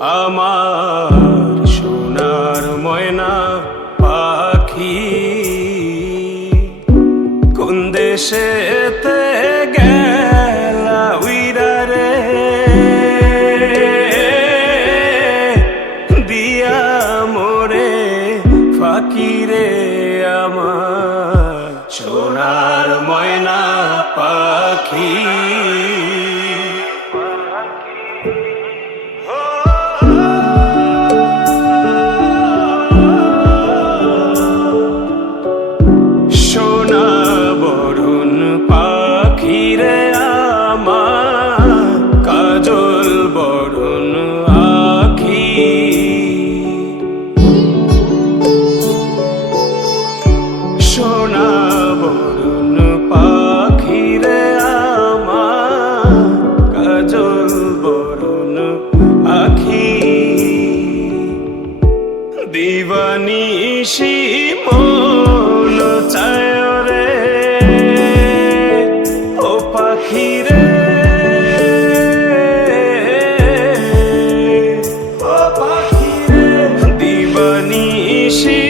আমার সোনার ময়না পাখি। কোন উইরা রে দিয়া মোরে ফাকিরে আমার ময়না পাখি। শিমল চায় রে। ও পাখি রে। ও পাখি রে। দিবানি শি